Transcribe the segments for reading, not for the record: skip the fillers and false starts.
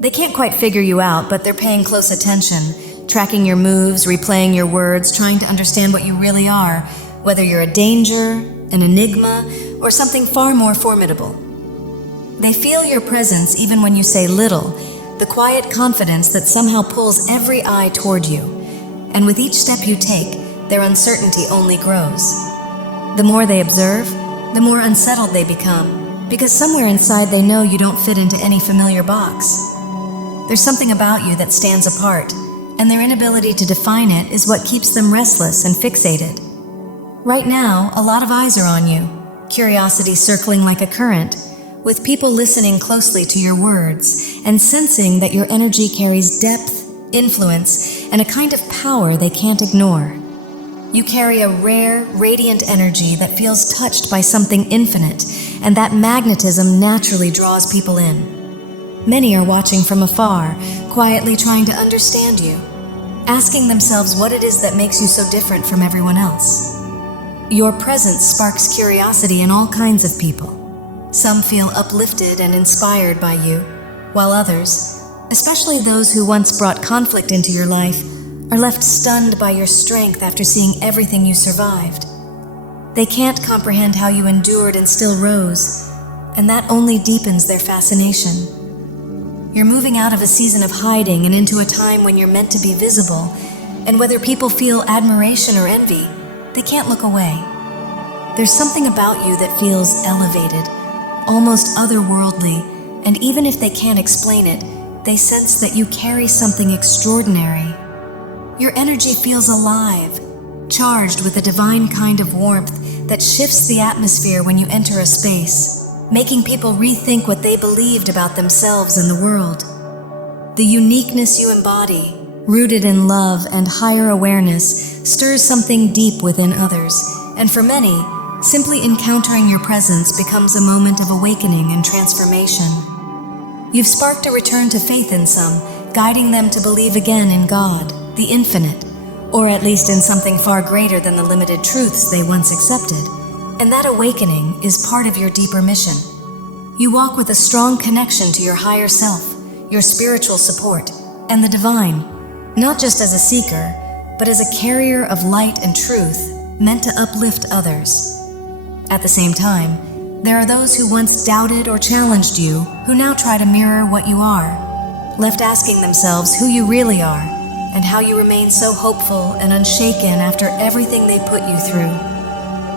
They can't quite figure you out, but they're paying close attention, tracking your moves, replaying your words, trying to understand what you really are, whether you're a danger, an enigma, or something far more formidable. They feel your presence even when you say little, the quiet confidence that somehow pulls every eye toward you. And with each step you take, their uncertainty only grows. The more they observe, the more unsettled they become, because somewhere inside they know you don't fit into any familiar box. There's something about you that stands apart, and their inability to define it is what keeps them restless and fixated. Right now, a lot of eyes are on you, curiosity circling like a current, with people listening closely to your words and sensing that your energy carries depth, influence, and a kind of power they can't ignore. You carry a rare, radiant energy that feels touched by something infinite, and that magnetism naturally draws people in. Many are watching from afar, quietly trying to understand you, asking themselves what it is that makes you so different from everyone else. Your presence sparks curiosity in all kinds of people. Some feel uplifted and inspired by you, while others, especially those who once brought conflict into your life, are left stunned by your strength after seeing everything you survived. They can't comprehend how you endured and still rose, and that only deepens their fascination. You're moving out of a season of hiding and into a time when you're meant to be visible, and whether people feel admiration or envy, they can't look away. There's something about you that feels elevated, almost otherworldly, and even if they can't explain it, they sense that you carry something extraordinary. Your energy feels alive, charged with a divine kind of warmth that shifts the atmosphere when you enter a space, making people rethink what they believed about themselves and the world. The uniqueness you embody, rooted in love and higher awareness, stirs something deep within others, and for many, simply encountering your presence becomes a moment of awakening and transformation. You've sparked a return to faith in some, guiding them to believe again in God, the infinite, or at least in something far greater than the limited truths they once accepted. And that awakening is part of your deeper mission. You walk with a strong connection to your higher self, your spiritual support, and the divine, not just as a seeker, but as a carrier of light and truth meant to uplift others. At the same time, there are those who once doubted or challenged you who now try to mirror what you are, left asking themselves who you really are and how you remain so hopeful and unshaken after everything they put you through.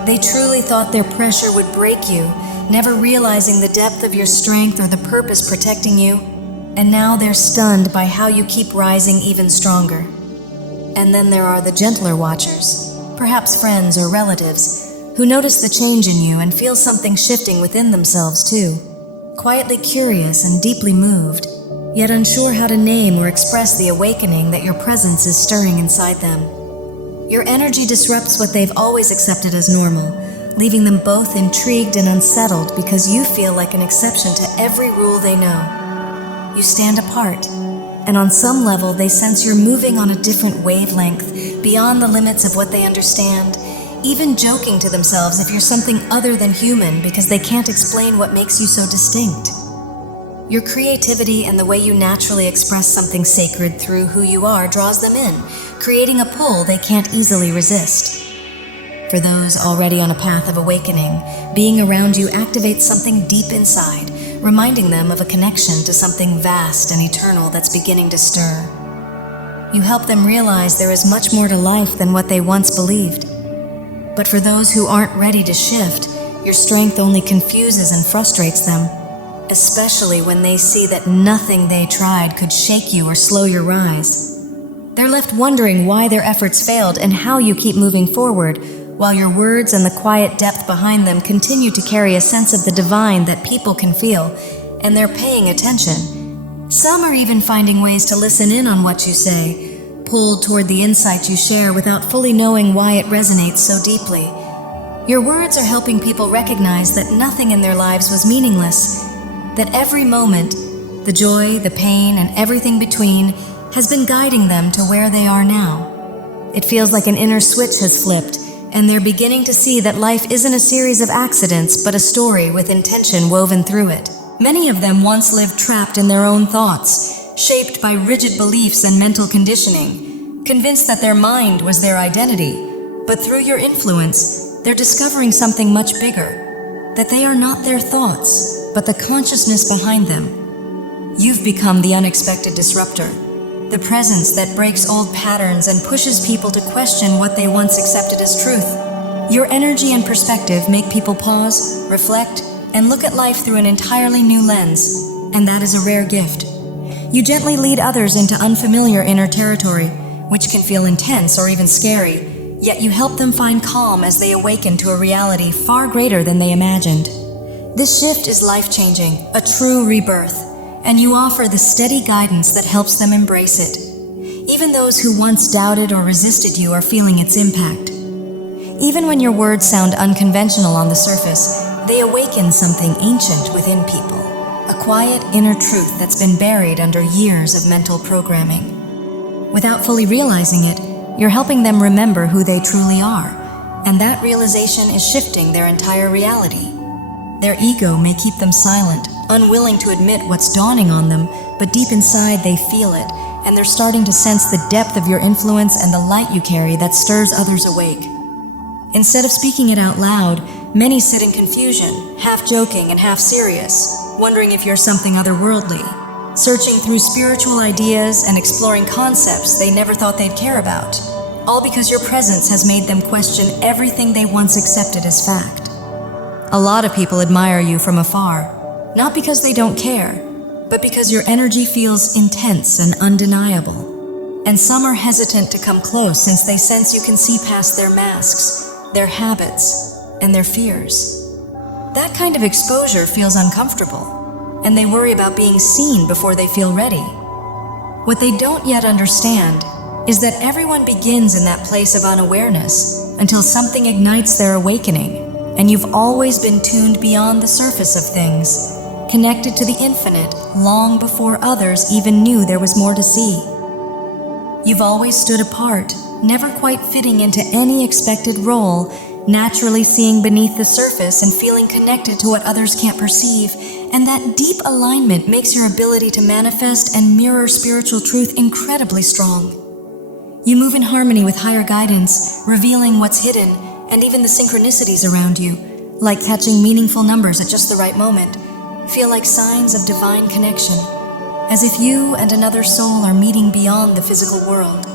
They truly thought their pressure would break you, never realizing the depth of your strength or the purpose protecting you, and now they're stunned by how you keep rising even stronger. And then there are the gentler watchers, perhaps friends or relatives, who notice the change in you and feel something shifting within themselves too, quietly curious and deeply moved, yet unsure how to name or express the awakening that your presence is stirring inside them. Your energy disrupts what they've always accepted as normal, leaving them both intrigued and unsettled because you feel like an exception to every rule they know. You stand apart, and on some level they sense you're moving on a different wavelength, beyond the limits of what they understand, even joking to themselves if you're something other than human because they can't explain what makes you so distinct. Your creativity and the way you naturally express something sacred through who you are draws them in, creating a pull they can't easily resist. For those already on a path of awakening, being around you activates something deep inside, reminding them of a connection to something vast and eternal that's beginning to stir. You help them realize there is much more to life than what they once believed. But for those who aren't ready to shift, your strength only confuses and frustrates them, especially when they see that nothing they tried could shake you or slow your rise. They're left wondering why their efforts failed and how you keep moving forward, while your words and the quiet depth behind them continue to carry a sense of the divine that people can feel, and they're paying attention. Some are even finding ways to listen in on what you say, pulled toward the insight you share without fully knowing why it resonates so deeply. Your words are helping people recognize that nothing in their lives was meaningless, that every moment, the joy, the pain, and everything between, has been guiding them to where they are now. It feels like an inner switch has flipped, and they're beginning to see that life isn't a series of accidents, but a story with intention woven through it. Many of them once lived trapped in their own thoughts, shaped by rigid beliefs and mental conditioning, convinced that their mind was their identity. But through your influence, they're discovering something much bigger, that they are not their thoughts, but the consciousness behind them. You've become the unexpected disruptor, the presence that breaks old patterns and pushes people to question what they once accepted as truth. Your energy and perspective make people pause, reflect, and look at life through an entirely new lens, and that is a rare gift. You gently lead others into unfamiliar inner territory, which can feel intense or even scary, yet you help them find calm as they awaken to a reality far greater than they imagined. This shift is life-changing, a true rebirth, and you offer the steady guidance that helps them embrace it. Even those who once doubted or resisted you are feeling its impact. Even when your words sound unconventional on the surface, they awaken something ancient within people, a quiet inner truth that's been buried under years of mental programming. Without fully realizing it, you're helping them remember who they truly are, and that realization is shifting their entire reality. Their ego may keep them silent, unwilling to admit what's dawning on them, but deep inside they feel it, and they're starting to sense the depth of your influence and the light you carry that stirs others awake. Instead of speaking it out loud, many sit in confusion, half joking and half serious, wondering if you're something otherworldly, searching through spiritual ideas and exploring concepts they never thought they'd care about, all because your presence has made them question everything they once accepted as fact. A lot of people admire you from afar, not because they don't care, but because your energy feels intense and undeniable. And some are hesitant to come close since they sense you can see past their masks, their habits, and their fears. That kind of exposure feels uncomfortable, and they worry about being seen before they feel ready. What they don't yet understand is that everyone begins in that place of unawareness until something ignites their awakening, and you've always been tuned beyond the surface of things, connected to the infinite long before others even knew there was more to see. You've always stood apart, never quite fitting into any expected role, naturally seeing beneath the surface and feeling connected to what others can't perceive, and that deep alignment makes your ability to manifest and mirror spiritual truth incredibly strong. You move in harmony with higher guidance, revealing what's hidden, and even the synchronicities around you, like catching meaningful numbers at just the right moment, feel like signs of divine connection, as if you and another soul are meeting beyond the physical world.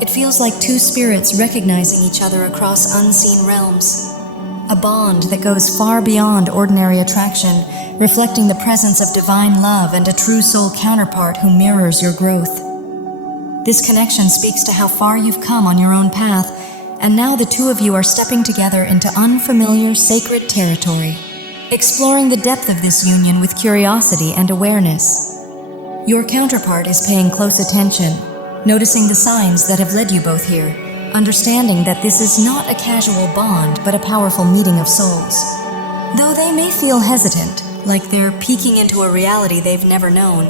It feels like two spirits recognizing each other across unseen realms, a bond that goes far beyond ordinary attraction, reflecting the presence of divine love and a true soul counterpart who mirrors your growth. This connection speaks to how far you've come on your own path, and now the two of you are stepping together into unfamiliar, sacred territory, exploring the depth of this union with curiosity and awareness. Your counterpart is paying close attention, noticing the signs that have led you both here, understanding that this is not a casual bond, but a powerful meeting of souls. Though they may feel hesitant, like they're peeking into a reality they've never known,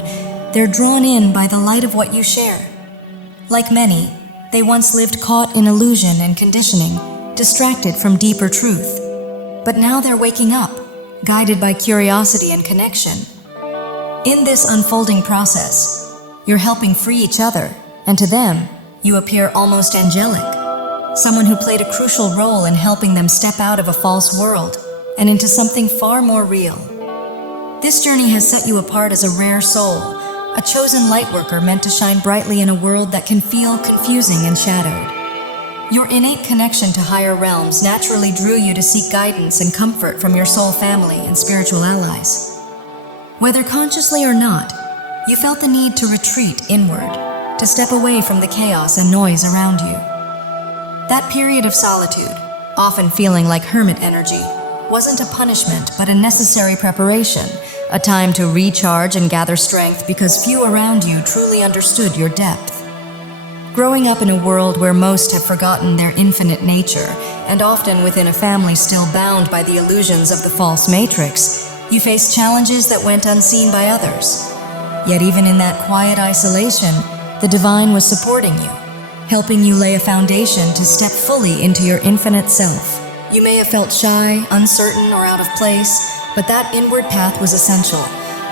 they're drawn in by the light of what you share. Like many, they once lived caught in illusion and conditioning, distracted from deeper truth. But now they're waking up, guided by curiosity and connection. In this unfolding process, you're helping free each other, and to them, you appear almost angelic, someone who played a crucial role in helping them step out of a false world and into something far more real. This journey has set you apart as a rare soul, a chosen lightworker meant to shine brightly in a world that can feel confusing and shadowed. Your innate connection to higher realms naturally drew you to seek guidance and comfort from your soul family and spiritual allies. Whether consciously or not, you felt the need to retreat inward, to step away from the chaos and noise around you. That period of solitude, often feeling like hermit energy, wasn't a punishment but a necessary preparation, a time to recharge and gather strength because few around you truly understood your depth. Growing up in a world where most have forgotten their infinite nature, and often within a family still bound by the illusions of the false matrix, you faced challenges that went unseen by others. Yet even in that quiet isolation, the divine was supporting you, helping you lay a foundation to step fully into your infinite self. You may have felt shy, uncertain, or out of place, but that inward path was essential.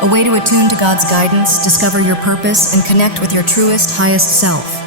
a way to attune to God's guidance, discover your purpose, and connect with your truest, highest self.